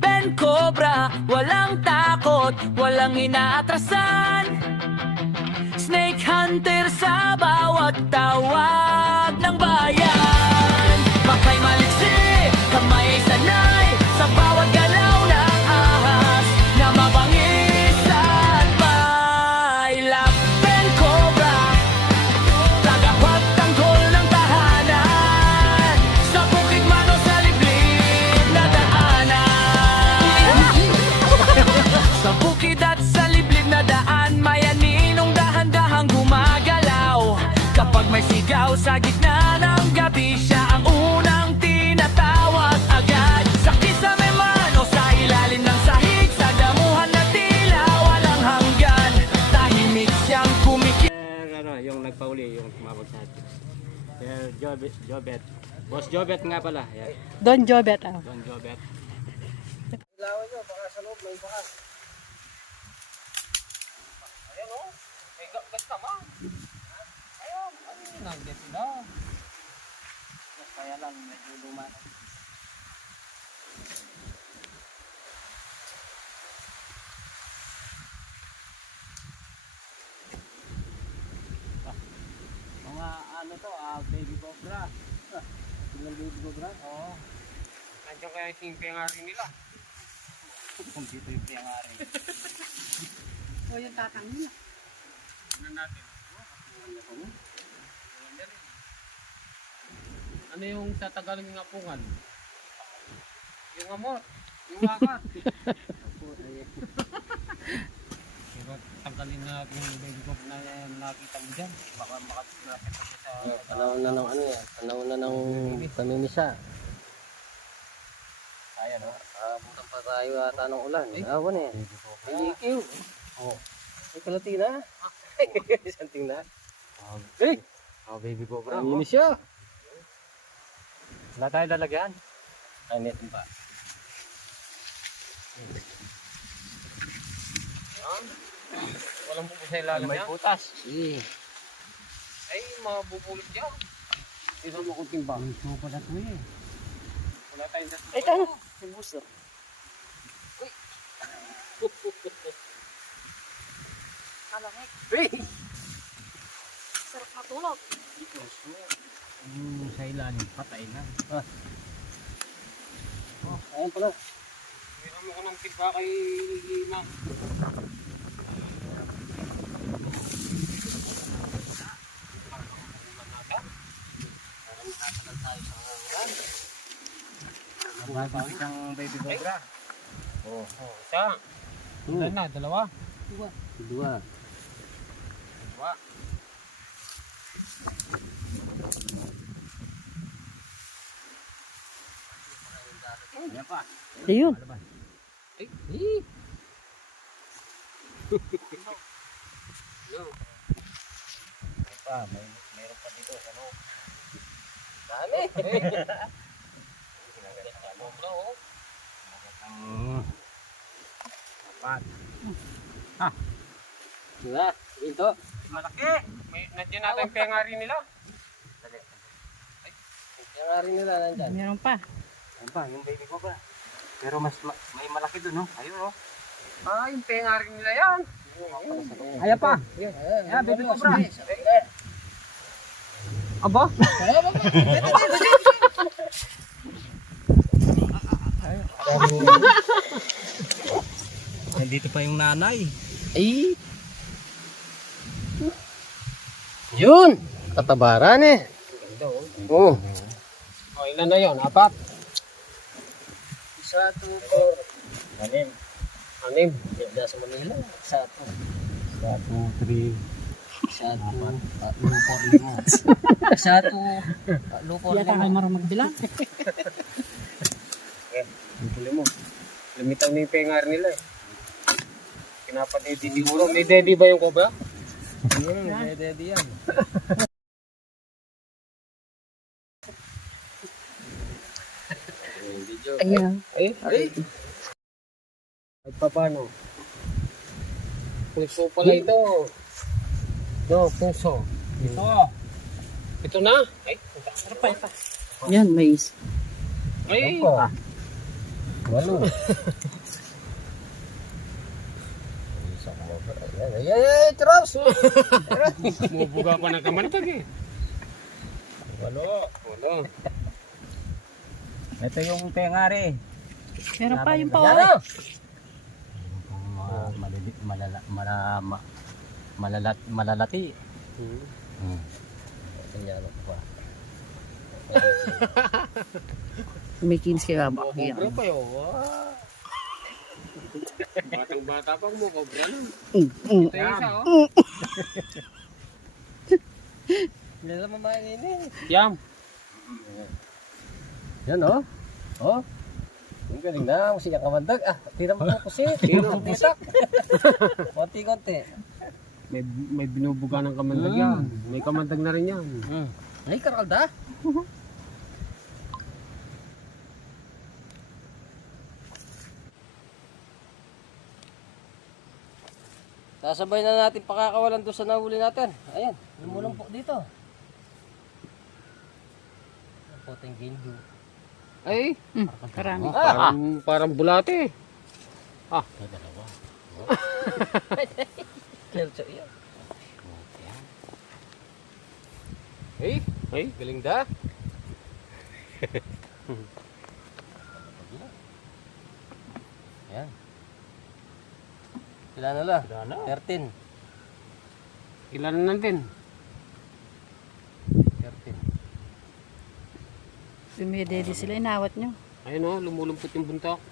Ben Cobra, walang takot, walang inaatrasan. Snake Hunter sa bawat tawag ng bayan. Makay maliksi, kamay ay sanay sa bawat galaw ng ahas na mabangis at mailap. Ben Cobra, tagapagtanggol ng tahanan sa bukid man o sa liblib na daanan. Sa bukid at sa liblib na daan, may aninong dahan-dahang gumagalaw. Kapag may sigaw sa gitna ng gabi, siya ang unang tinatawag agad. Sa kisame man o sa ilalim ng sahig, sa damuhan na tila walang hanggan, tahimik siyang kumikip. Yung nagpauli, yung tumawag sa atin. Jobet. Boss Jobet nga pala. Yan. Don Jobet. Don Jobet. Ilawan nyo, baka sa loob may baka. Ayan o. May gas naman. Ayan. Ano yun? Nag-get na. Kaya lang, medyo luma na. Mga ano to, baby cobra. Ilang baby cobra? Oo. Nandiyan kaya yung piyangari nila. Kung dito yung piyangari. O yung tatang nila. Tignan natin. Ano yung sa Tagalog ng apungan? Yung amot. Yung akat. Pero tanggalin na yung baby ko na nakita mo dyan. Baka makapit pa siya sa... Panahon na ng ano yan, panahon na ng pamimisa. Ayan o. Abutan pa tayo ata ng ulan. Awan eh. Ay, ikiw. Oh. Ay, kalati na. Santing na. Hey! Oh, baby cobra. Pamimi siya. Wala tayo lalagyan. Ay, net pa. Walang buko sa ilalim May niya. putas. Sige. Ay, mabubulot niya. Ito mo kunting ba? Ito pa na ito eh. Wala tayong dati. Ito ano? Yung buso. Alamig. Hey! Sarap matulog. Sa ilalim, patay na. Oh, ayun pala. Meron mo ko ng tiba kay Ima. Bago isang baby cobra. Oh, isa. Ilan na? Dalawa? Dua. Dua. Ayan pa. Ayun. Ay, Mayroon pa dito. Ano? Dami. Cobra oh. Apat. Diba? Dito. Malaki. Nandiyan natin yung pengari nila. Yung ari nila nandyan. Meron pa. Ayan pa, yung baby cobra. Pero mas may malaki dun, no? Ayun oh. Ah, yung pengari nila yan. Ayan pa. Ayan, baby cobra. Aba? Nandito pa yung nanay. Ay! Yun! Katabaran eh. Oh. Oh, ilan na yun? Apat? Isa, 2, 4. Anim. Anim. Ganda sa Manila. Isa, 2. Isa, 2, 3. Isa, 2. 4, 5. Isa, 2. 4, 5. Yata kayo marunong magbilang. Ang tuloy mo. Lumitaw na yung pengari nila eh. Pinapadedi siguro. May daddy ba yung cobra? Dede yan. Ayan. Ay, ay. At paano? Puso pala ito. No, puso. Ito. Ito na? Ay, Sarap pa. Yan, mais. Ay! Walo. Ay, Traps! Bumubuga pa ng kamantag eh. Walo. Ito yung pengari. Meron pa yung Yan pawari. na. Malalati. Yan na pa. May 15 kayo ba? Cobra pa yun. Batang bata pa mo, cobra nun. Ito yung isa oh. Hindi naman mainginin. Yam. Yan oh. Oh. Ang galing na. Kasi niya kamandag. Ah, tira mo po kasi. Tira mo busak. Konti-konti. May binubuga ng kamandag yan. May kamandag na rin yan. Ay, Karalda. Sasabay na natin pakakawalan doon sa nahuli natin. Ayan, lumulang po dito. Ang poteng gindu. Ay, Karami. parang bulate. May dalawa. Kercho yan. Ay, galing da. Ayan. Ilan na la? Wala na. 13. Ilan na natin? 13. Dumidede sila, inawat nyo. Ayun oh, lumulumpot yung buntok.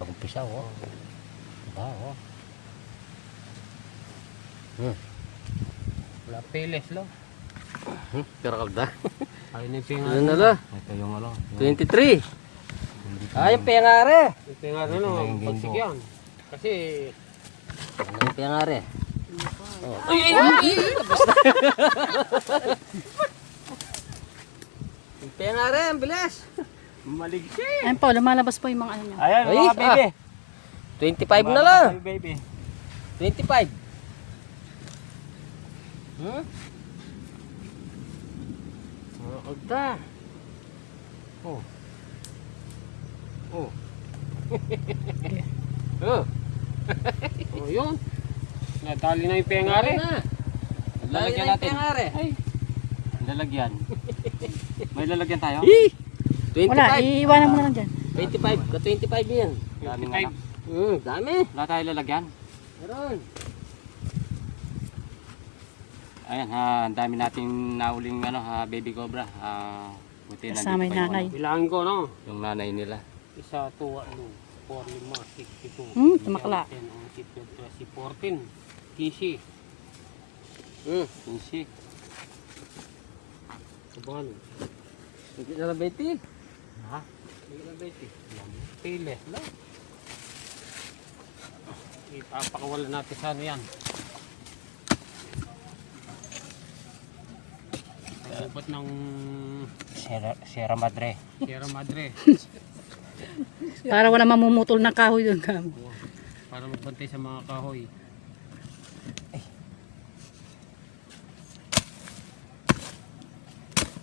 Pag-umpisa, oh. Diba, oh. Wala peles lo. Karalda. Ayun yung pengari. Ilan na la? Ito yung ano. 23. Ay, yung pengare. Yung pengari no, pagsik yan. Kasi, Ano yung pengare? Oh. Yung pengare, ang bilis. maligsi. Ayun po, lumalabas po yung mga ano nyo. Ayan, Ay, mga baby. 25 na lang. Baby. 25. Agda. Oh. Oh. Oh. Oh, yun. Natali na yung pengari. Lalagyan natin. Pengare. Ay. Lalagyan. May lalagyan tayo? 25. Wala, iiwanan mo na lang dyan. 25. Ka-25 yan. Dami na lang. Dami. Wala tayo lalagyan. Meron. Ayan, ang dami nating nauling ano, baby cobra. Buti Kasama yung nanay. Bilangin ko, no? Yung nanay nila. Isa, 2, 4, 5, 6, 7. Tumakla. 10, 11, 12, 13, 14. Kisi. Kisi. Sabangan. Hindi na lang 20. Ha? Hindi na 20. Pile. Lang. Ipapakawalan natin sa ano yan. Ubat ng Sierra Madre. Sierra Madre. Para wala mamumutol ng kahoy doon. Para magbantay sa mga kahoy.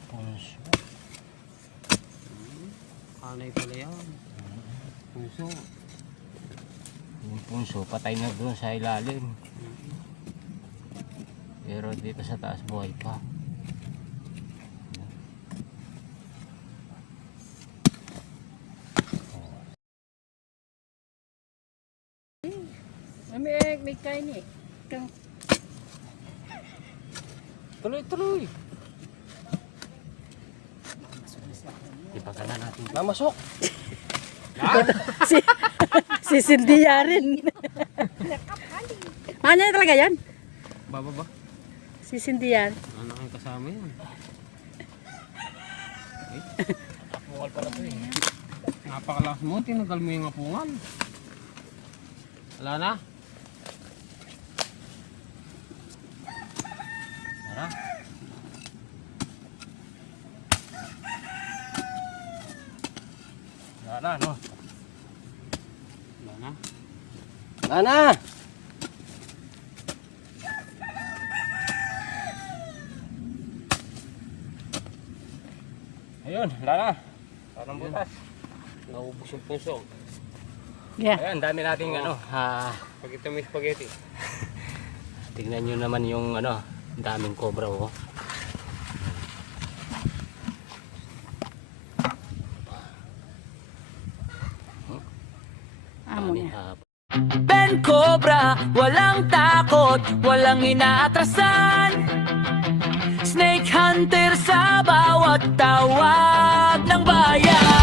Punso. Kanay pala yan. Puso. Yung punso, patay na doon sa ilalim. Pero dito sa taas buhay pa. May kain eh. Tuloy-tuloy. Ipagana natin. Mamasok. Si Cindy rin. Ano yan talaga yan? Baba ba? Si Cindy yan. Ano kayong kasama yan? Apungal pala ito eh. Napakalakas mo. Tinagal mo yung apungan. Wala na? Tara. Wala na, no? Wala na? Mana? Ayun, wala na. Parang butas. Naubos yung puso. Yeah. Ayan, dami nating spaghetti may spaghetti. Tingnan nyo naman yung daming cobra oh. Amo niya. Ben Cobra, walang takot, walang inaatrasan. Snake Hunter sa bawat tawag ng bayan.